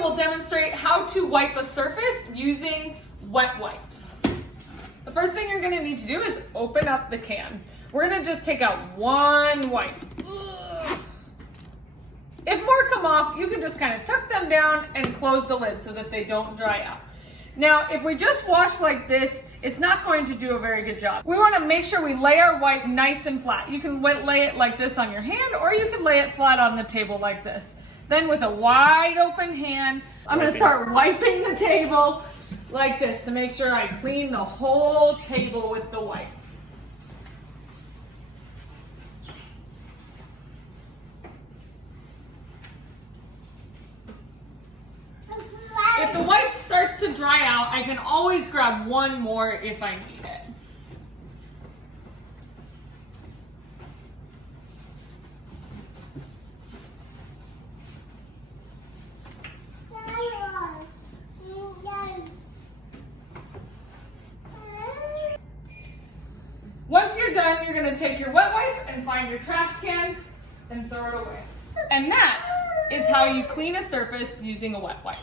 we'll demonstrate how to wipe a surface using wet wipes. The first thing you're gonna need to do is open up the can. We're gonna just take out one wipe. If more come off, you can just kind of tuck them down and close the lid so that they don't dry out. Now, if we just wash like this, it's not going to do a very good job. We want to make sure we lay our wipe nice and flat. You can lay it like this on your hand, or you can lay it flat on the table like this. Then with a wide open hand, I'm going to start wiping the table like this to make sure I clean the whole table with the wipe. If the wipe starts to dry out, I can always grab one more if I need it. Once you're done, you're going to take your wet wipe and find your trash can and throw it away. And that is how you clean a surface using a wet wipe.